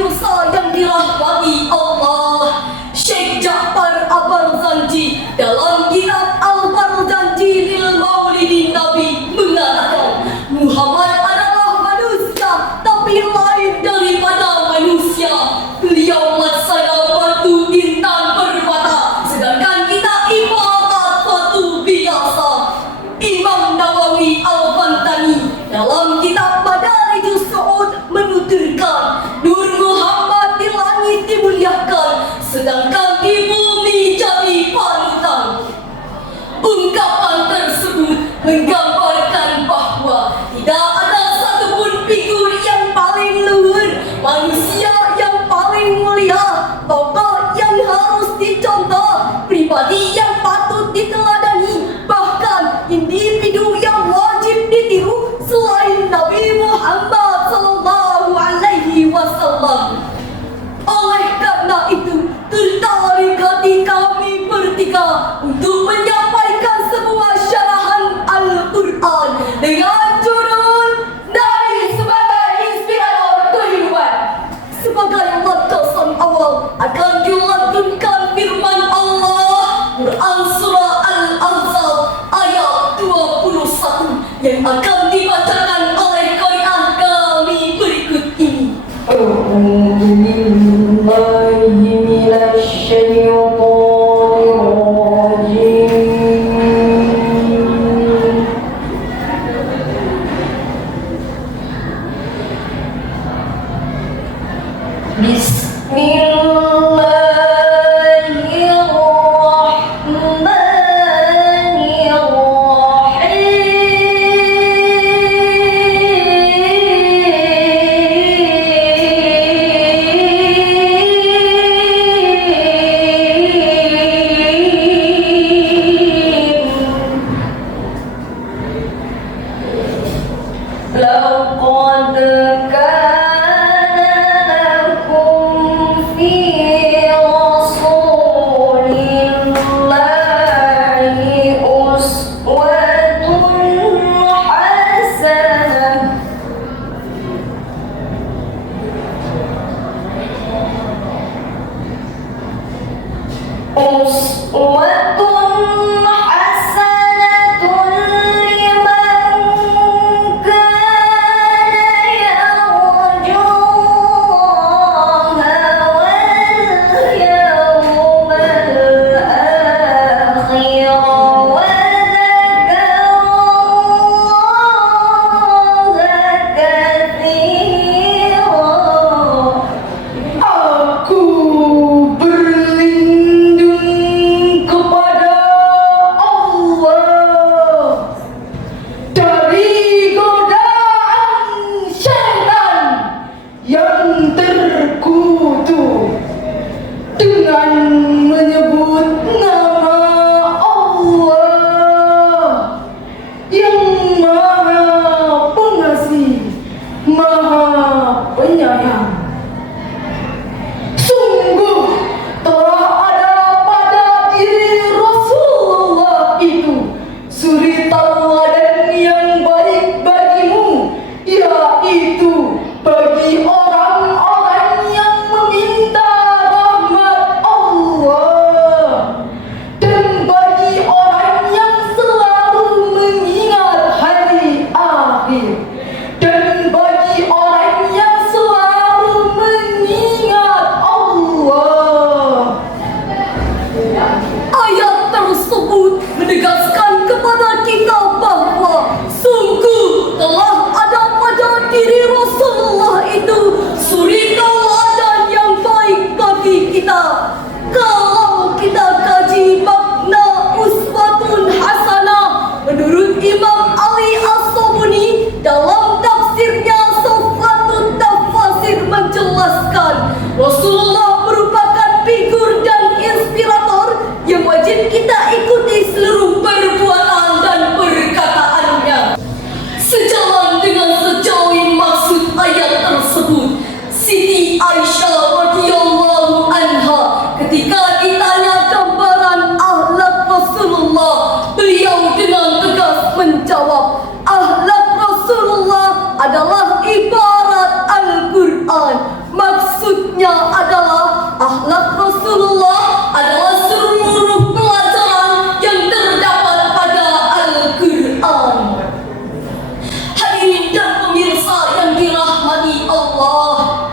pemirsa yang dirahmati Allah, Syekh Ja'far Al-Barzanji dalam kitab Al-Barzanji lil Maulidin Nabi mengatakan, Muhammad adalah manusia tapi lain daripada manusia. Beliau laksana batu intan bermata, sedangkan kita ibarat batu biasa. Imam Nawawi Al-Bantani dalam kitab Madarijus Su'ud menuturkan, Nur Muhammad di langit dimuliakan, sedangkan di bumi jadi panutan. Ungkapan tersebut menggambarkan bahwa tidak ada satupun figur yang paling luhur, manusia yang paling mulia, tokoh yang harus dicontoh, pribadi yang patut diteladani, bahkan individu yang wajib ditiru selain Nabi Muhammad sallallahu alaihi wasallam. Oleh karena itu, tertarik hati kami bertiga untuk menyampaikan sebuah syarahan Al-Quran dengan judul Nabi sebagai inspirator kehidupan. Sebagai landasan awal akan dilantunkan firman Allah, Quran Surah Al-Ahzab ayat 21 yang akan dibacakan oleh qari'ah kami berikut ini. Akhlak Rasulullah adalah ibarat Al-Quran. Maksud Maksudnya adalah akhlak Rasulullah adalah seluruh pelajaran yang terdapat pada Al-Quran. Hadirin dan pemirsa yang dirahmati Allah,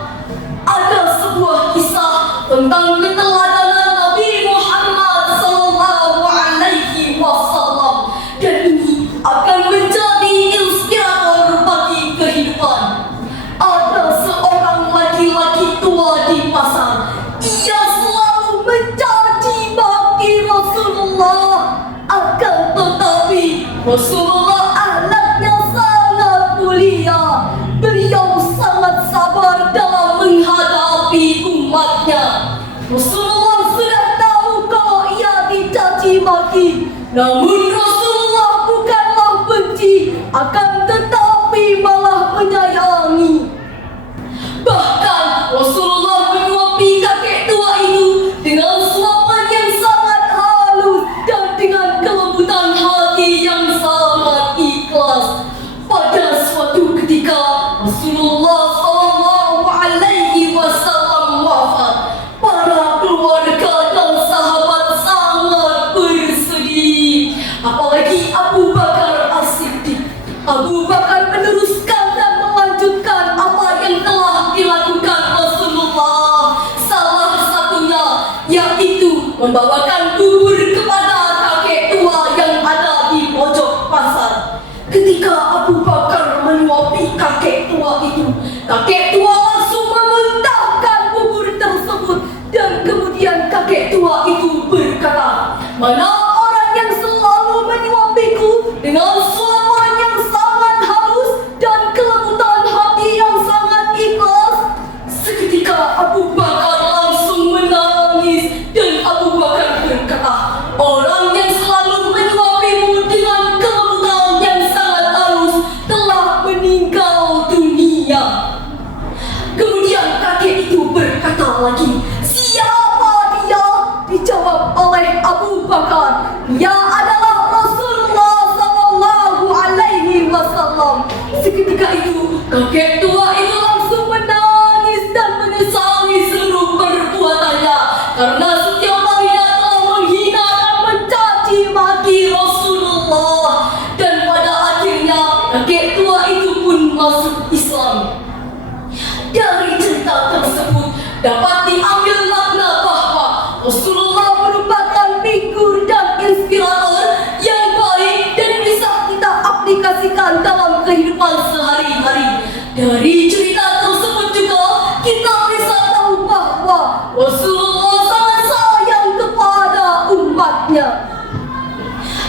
ada sebuah kisah tentang keteladanan Nabi Muhammad SAW, dan ini akan menjadi inspirator bagi kehidupan. Ada seorang laki-laki tua di pasar. Ia selalu mencaci maki Rasulullah. Akan tetapi Rasulullah anaknya sangat mulia. Beliau sangat sabar dalam menghadapi umatnya. Rasulullah sudah tahu kalau ia dicaci maki, namun Rasulullah bukanlah benci, akan tetapi malah menyayangi. Bahkan Rasulullah menyuapi kakek tua itu dengan suapan yang sangat halus dan dengan kelembutan hati yang sangat ikhlas. Pada suatu ketika Rasulullah SAW wafat. Para keluarga dan sahabat sangat bersedih. Apalagi Abu Bakar As-Siddiq. Abu Bakar meneruskan dan melanjutkan apa yang telah dilakukan Rasulullah. Salah satunya yaitu membawakan bubur kepada kakek tua yang ada di pojok pasar. Ketika Abu Bakar menyuapi kakek tua itu, kakek tua langsung memuntahkan bubur tersebut, dan kemudian kakek tua itu berkata, "Mana orang yang selalu menyuapiku dengan suapan yang sangat halus dan kelembutan hati yang sangat ikhlas?" Seketika Abu Bakar langsung menangis, dan Abu Bakar berkata, "Orang yang selalu menyuapimu dengan kelembutan yang sangat halus telah meninggal dunia." Kemudian kakek itu berkata lagi, "Siapa dia?" Dijawab oleh Abu Bakar, "Dia adalah Rasulullah SAW." Seketika itu kakek tua itu langsung menangis dan menyesali seluruh perbuatannya, karena setiap harinya telah menghina dan mencaci maki Rasulullah. Dan pada akhirnya kakek tua itu pun masuk Islam. Dari cerita tersebut dapat diambil makna bahwa Rasulullah merupakan figur dan inspirator yang baik dan bisa kita aplikasikan dalam kehidupan sehari-hari. Dari cerita tersebut juga kita bisa tahu bahwa Rasulullah sangat sayang kepada umatnya.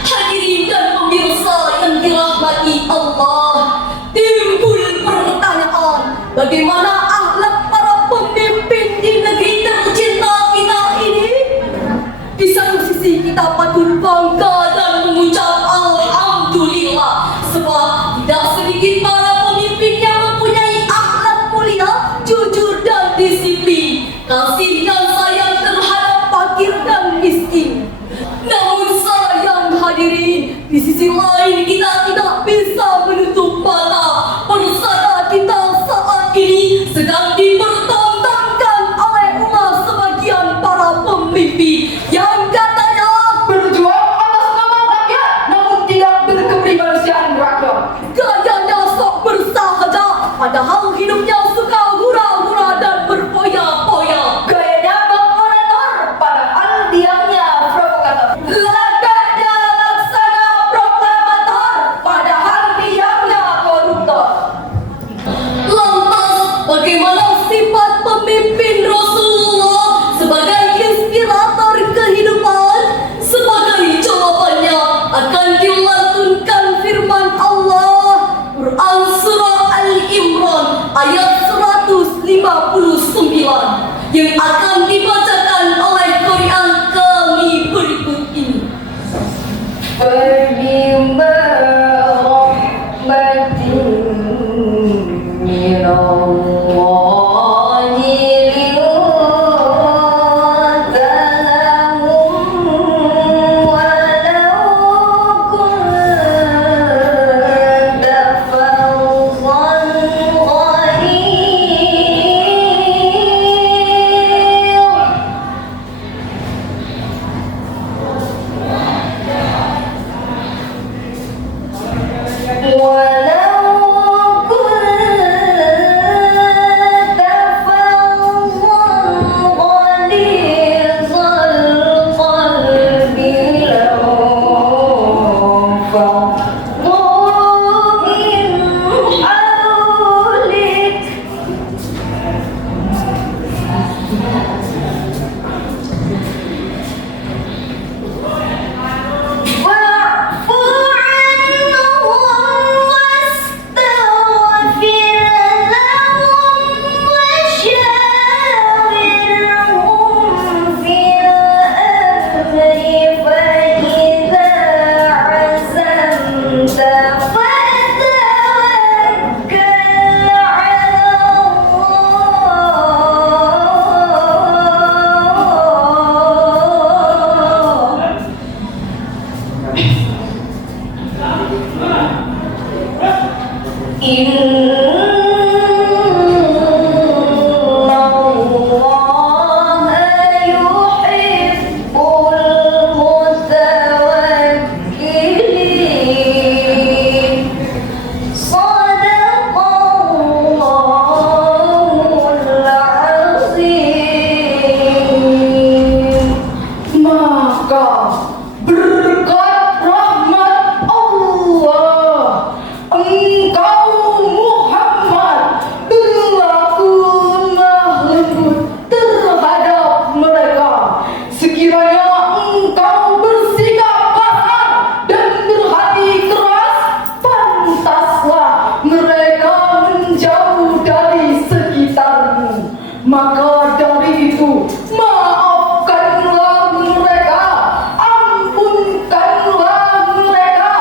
Hadirin dan pemirsa yang dirahmati Allah, timbul pertanyaan, bagaimana akhlak para pemimpin di negeri tercinta kita ini? Di satu sisi kita patut bangga dan mengucap alhamdulillah, sebab tidak sedikit para pemimpin yang mempunyai akhlak mulia, jujur dan disiplin, kasih dan sayang terhadap fakir dan miskin. Namun sayang hadirin, di sisi lain kita tidak bisa menutup mata. Persada kita saat ini sedang dipertontonkan oleh umat sebagian para pemimpin yang katanya berjuang atas nama rakyat namun tidak berkepribadian rakyat. gayanya sok bersahaja, padahal hidupnya suka hura-hura dan berpoya-poya. Gayanya mengorator padahal diamnya provokator. Lagaknya laksana proklamator, padahal diamnya koruptor. Lantas, bagaimana sifat pemimpin Rasulullah sebagai inspirator kehidupan? Sebagai jawabannya akan dilantunkan firman Allah, Quran Surah Al-Imran ayat 159, yang akan dibacakan oleh Quran kami berikut ini. فبما رحمة من الله لنت لهم ولو كنت فظا غليظ itu, maafkanlah mereka, ampunkanlah mereka,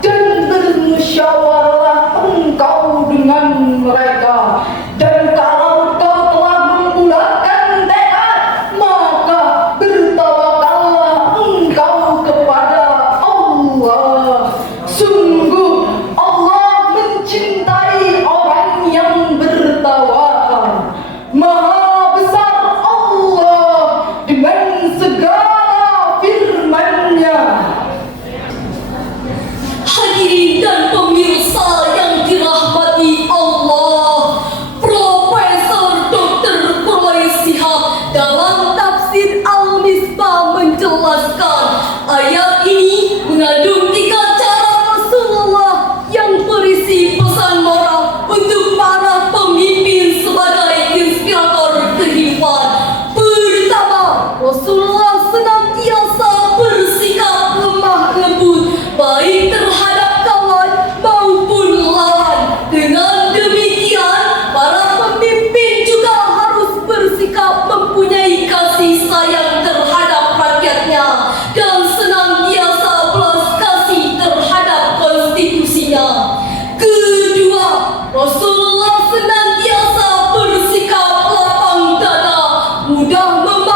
dan bermusyawarah engkau dengan mereka. Dan kalau kau telah membulatkan tekad, maka bertawakallah engkau kepada Allah. Sungguh Allah mencintai orang yang bertawakal. Maha besar Allah dengan segala firman-Nya. Hadirin dan pemirsa yang dirahmati Allah, Profesor Dr. Quraisy Shihab dalam tafsir Al-Misbah menjelaskan ayat ini mengandung 3 cara Rasulullah yang berisi pesan moral untuk para pemimpin sebagai inspirator kehidupan. Pertama, Rasulullah senantiasa bersikap lemah lembut baik terhadap kawan maupun lawan. Dengan demikian, para pemimpin juga harus bersikap mempunyai kasih sayang terhadap rakyatnya dan senantiasa belas kasih terhadap konstitusinya. Kedua, Rasulullah senantiasa bersikap lapang dada, mudah memahami